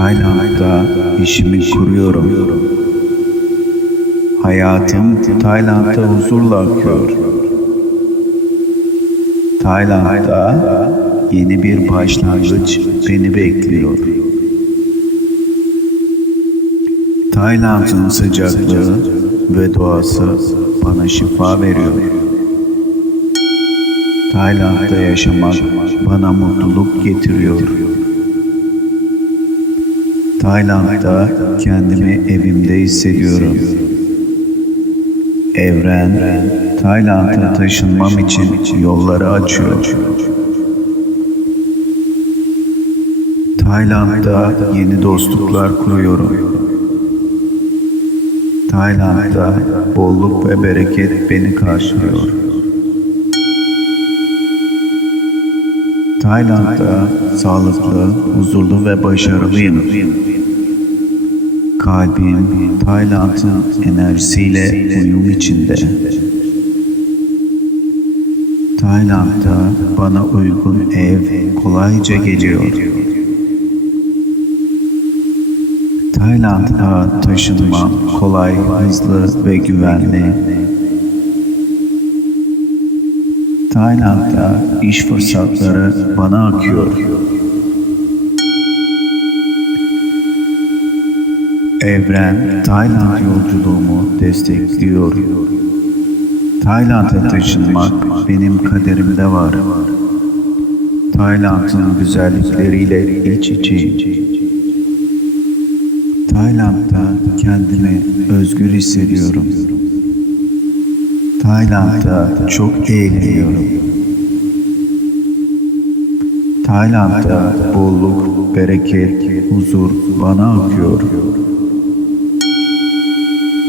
Tayland'da işimi kuruyorum. Hayatım Tayland'da huzurla akıyor. Tayland'da yeni bir başlangıç beni bekliyor. Tayland'ın sıcaklığı ve doğası bana şifa veriyor. Tayland'da yaşamak bana mutluluk getiriyor. Tayland'da kendimi evimde hissediyorum. Evren, Tayland'a taşınmam için yolları açıyor. Tayland'da yeni dostluklar kuruyorum. Tayland'da bolluk ve bereket beni karşılıyor. Tayland'da sağlıklı, huzurlu ve başarılıyım. Kalbim Tayland'ın enerjisiyle uyum içinde. Tayland'da bana uygun ev kolayca geliyor. Tayland'a taşınmam kolay, hızlı ve güvenli. Tayland'da iş fırsatları bana akıyor. Evren Tayland yolculuğumu destekliyor. Tayland'a taşınmak benim kaderimde var. Tayland'ın güzellikleriyle iç içeyim. Tayland'da kendimi özgür hissediyorum. Tayland'da çok eğleniyorum. Tayland'da bolluk, bereket, huzur bana akıyor.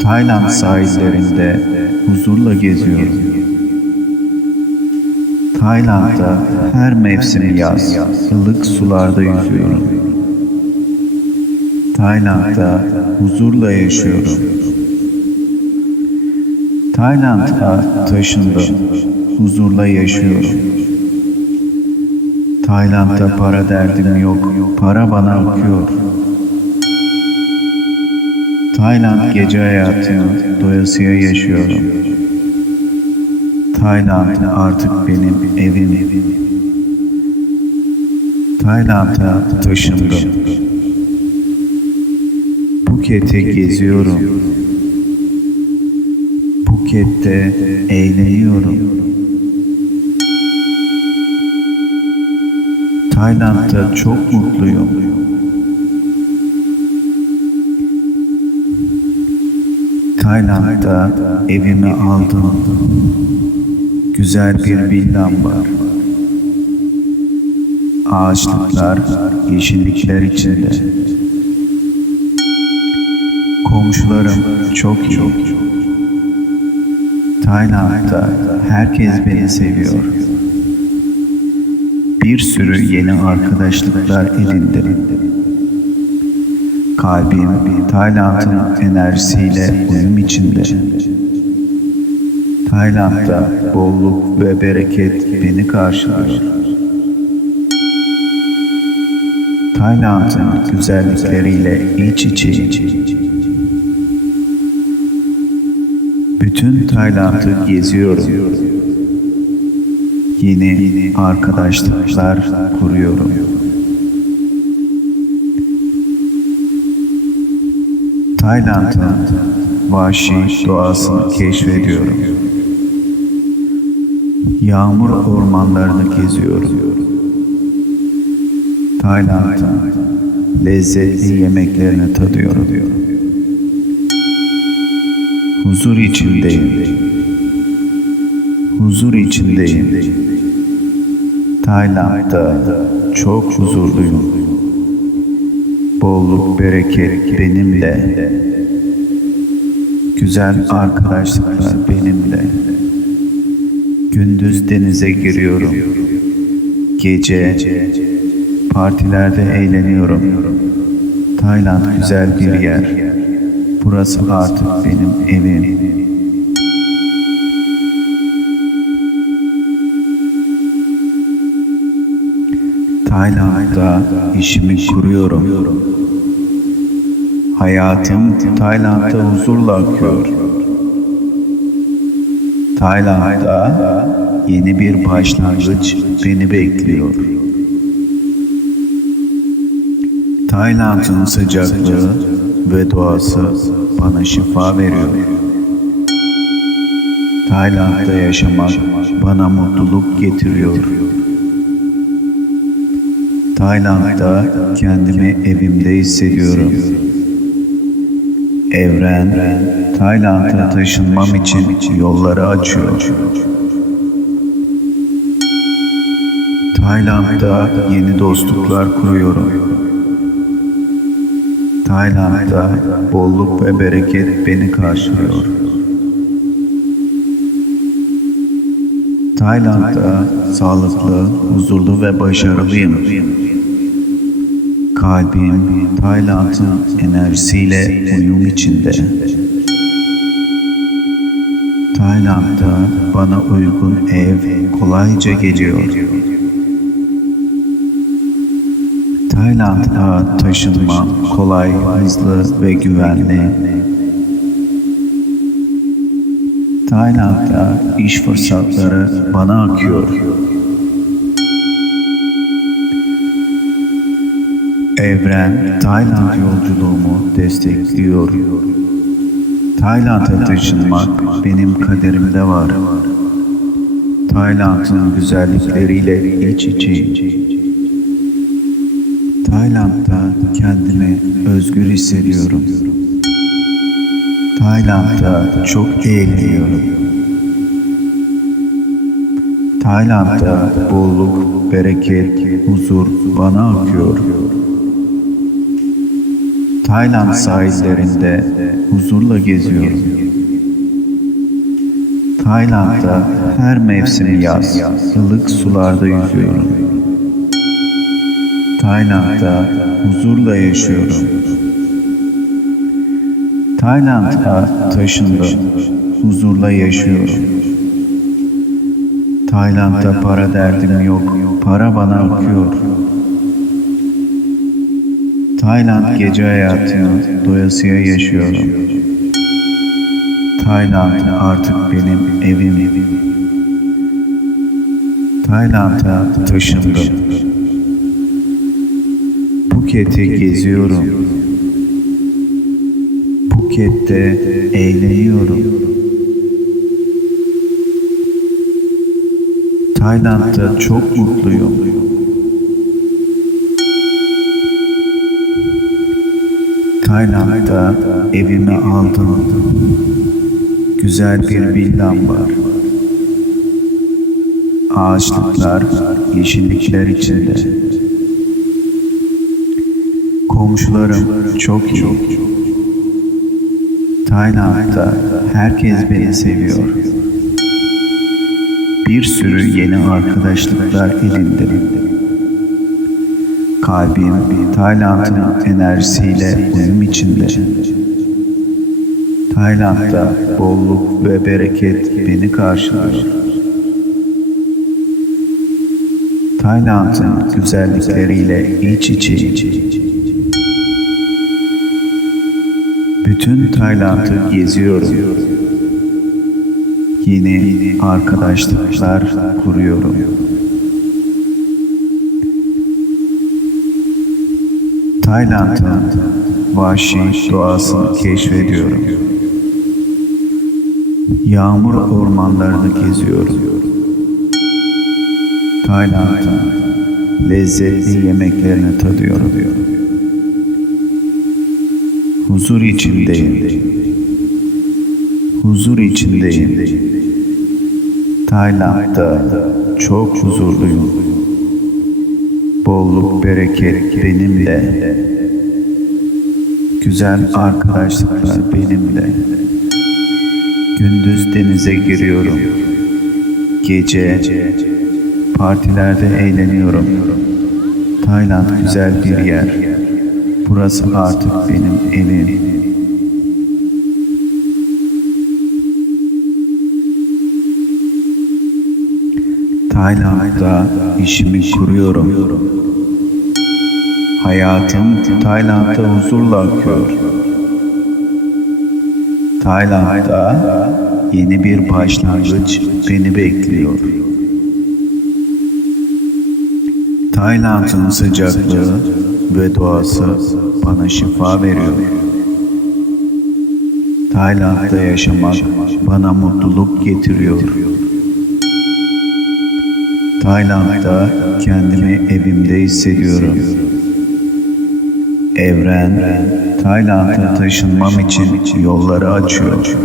Tayland sahillerinde huzurla geziyorum. Tayland'da her mevsim yaz, ılık sularda yüzüyorum. Tayland'da huzurla yaşıyorum. Tayland'a taşındım. Huzurla yaşıyorum. Tayland'da para derdim yok. Para bana akıyor. Tayland gece hayatını doyasıya yaşıyorum. Tayland artık benim evim. Tayland'a taşındım. Phuket'e geziyorum. Phuket'te eğleniyorum. Tayland'da çok mutluyum. Tayland'da evimi aldım. Güzel bir villam var. Ağaçlıklar, yeşillikler içinde. Komşularım çok iyi. Tayland'da herkes beni seviyor. Bir sürü yeni arkadaşlıklar edindim. Kalbim Tayland'ın enerjisiyle uyum içinde. Tayland'da bolluk ve bereket beni karşılıyor. Tayland'ın güzellikleriyle iç içeyim. Bütün Tayland'ı geziyorum. Yeni arkadaşlıklar kuruyorum. Tayland'ın vahşi doğasını keşfediyorum. Yağmur ormanlarını geziyorum. Tayland'ın lezzetli yemeklerini tadıyorum. Huzur içindeyim. Huzur içindeyim. Tayland'da çok huzurluyum. Bolluk bereket benimle. Güzel arkadaşlıklar benimle. Gündüz denize giriyorum. Gece partilerde eğleniyorum. Tayland güzel bir yer. Burası artık benim evim. Tayland'da işimi kuruyorum. Hayatım Tayland'da huzurla akıyor. Tayland'da yeni bir başlangıç beni bekliyor. Tayland'ın sıcaklığı ve doğası bana şifa veriyor. Tayland'da yaşamak bana mutluluk getiriyor. Tayland'da kendimi evimde hissediyorum. Evren, Tayland'a taşınmam için yolları açıyor. Tayland'da yeni dostluklar kuruyorum. Tayland'da bolluk ve bereket beni karşılıyor. Tayland'da sağlıklı, huzurlu ve başarılıyım. Kalbim Tayland'ın enerjisiyle uyum içinde. Tayland'da bana uygun ev kolayca geliyor. Tayland'a taşınmam kolay, hızlı ve güvenli. Tayland'da iş fırsatları bana akıyor. Evren Tayland yolculuğumu destekliyor. Tayland'a taşınmak benim kaderimde var. Tayland'ın güzellikleriyle iç içeyim. Kendimi özgür hissediyorum. Tayland'da çok eğleniyorum. Tayland'da bolluk, bereket, huzur bana akıyor. Tayland sahillerinde huzurla geziyorum. Tayland'da her mevsim yaz, ılık sularda yüzüyorum. Tayland'da huzurla yaşıyorum. Tayland'a taşındım. Huzurla yaşıyorum. Tayland'da para derdim yok. Para bana akıyor. Tayland gece hayatını doyasıya yaşıyorum. Tayland artık benim evim. Tayland'a taşındım. Phuket'i geziyorum. Phuket'te eğleniyorum. Tayland'da çok mutluyum. Tayland'da evimi aldım. Güzel bir villam var. Ağaçlıklar, yeşillikler içinde. Komşularım çok iyi. Tayland'da herkes beni seviyor. Bir sürü yeni arkadaşlıklar edindim. Kalbim Tayland'ın enerjisiyle uyum içinde. Tayland'da bolluk ve bereket beni karşılıyor. Tayland'ın güzellikleriyle iç içeyim. Bütün Tayland'ı geziyorum. Yeni arkadaşlıklar kuruyorum. Tayland'ın vahşi doğasını keşfediyorum. Yağmur ormanlarını geziyorum. Tayland'ın lezzetli yemeklerini tadıyorum. Huzur içindeyim. Huzur içindeyim. Tayland'da çok huzurluyum. Bolluk bereket benimle. Güzel arkadaşlıklar benimle. Gündüz denize giriyorum. Gece partilerde eğleniyorum. Tayland güzel bir yer. Burası artık benim evim. Tayland'da işimi kuruyorum. Hayatım Tayland'da huzurla akıyor. Tayland'da yeni bir başlangıç beni bekliyor. Tayland'ın sıcaklığı ve doğası bana şifa veriyor. Tayland'da yaşamak bana mutluluk getiriyor. Tayland'da kendimi evimde hissediyorum. Evren, Tayland'a taşınmam için yolları açıyor.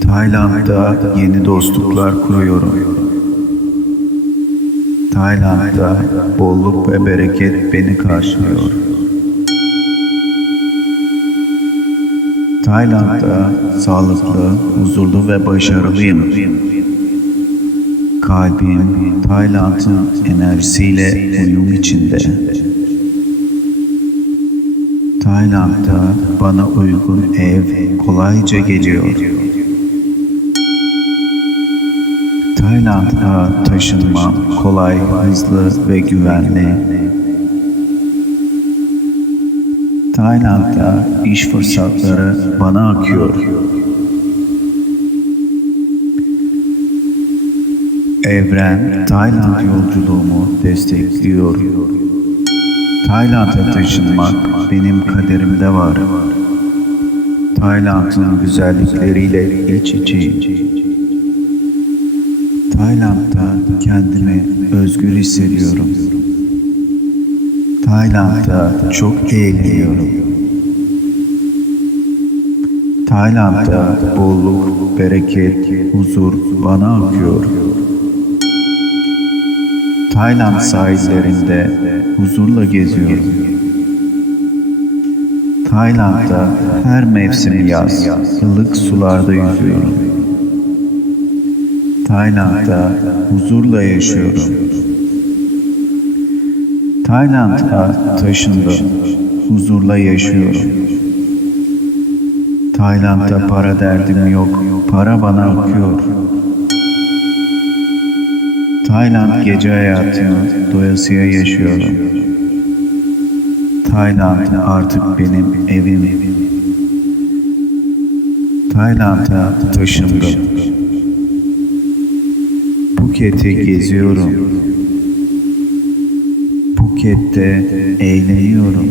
Tayland'da yeni dostluklar kuruyorum. Tayland'da bolluk ve bereket beni karşılıyor. Tayland'da sağlıklı, huzurlu ve başarılıyım. Kalbim Tayland'ın enerjisiyle uyum içinde. Tayland'da bana uygun ev kolayca geliyor. Tayland'a taşınmam kolay, hızlı ve güvenli. Tayland'da iş fırsatları bana akıyor. Evren Tayland yolculuğumu destekliyor. Tayland'a taşınmak benim kaderimde var. Tayland'ın güzellikleriyle iç içeyim. Kendimi özgür hissediyorum. Tayland'da çok eğleniyorum. Tayland'da bolluk, bereket, huzur bana akıyor. Tayland sahillerinde huzurla geziyorum. Tayland'da her mevsim yaz, ılık sularda yüzüyorum. Tayland'da huzurla yaşıyorum. Tayland'a taşındım. Huzurla yaşıyorum. Tayland'da para derdim yok. Para bana akıyor. Tayland gece hayatını doyasıya yaşıyorum. Tayland artık benim evim. Tayland'a taşındım. Phuket'i geziyorum. Phuket'te eğleniyorum.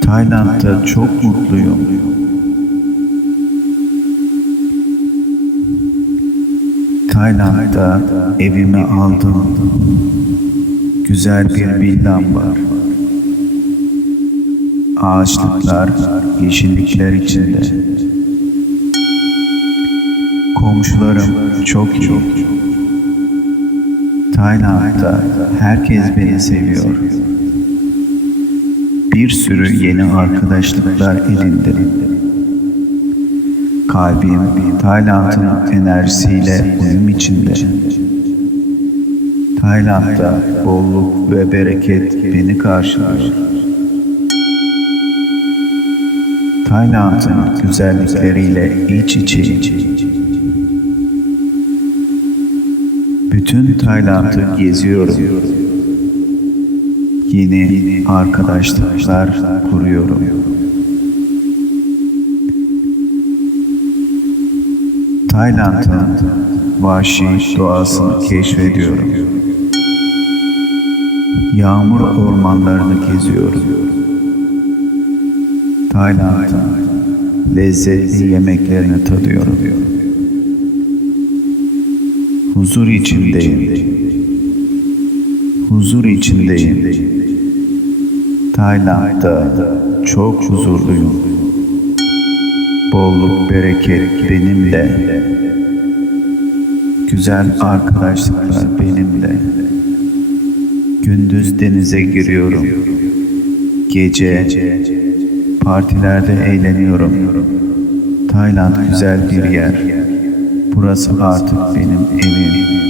Tayland'da çok mutluyum. Tayland'da evimi aldım. Güzel bir villam var. Ağaçlıklar, yeşillikler içinde. Komşularım çok iyi. Tayland'da herkes beni seviyor. Bir sürü yeni arkadaşlıklar edindim. Kalbim Tayland'ın enerjisiyle uyum içinde. Tayland'da bolluk ve bereket beni karşılıyor. Tayland'ın güzellikleriyle iç içeyim. Bütün Tayland'ı geziyorum. Yeni arkadaşlıklar kuruyorum. Tayland'ın vahşi doğasını keşfediyorum. Yağmur ormanlarını geziyorum. Tayland'ın lezzetli yemeklerini tadıyorum. Huzur içindeyim. Huzur içindeyim. Tayland'da çok huzurluyum. Bolluk, bereket benimle. Güzel arkadaşlıklar benimle. Gündüz denize giriyorum. Gece partilerde eğleniyorum. Tayland güzel bir yer. Burası artık benim evim.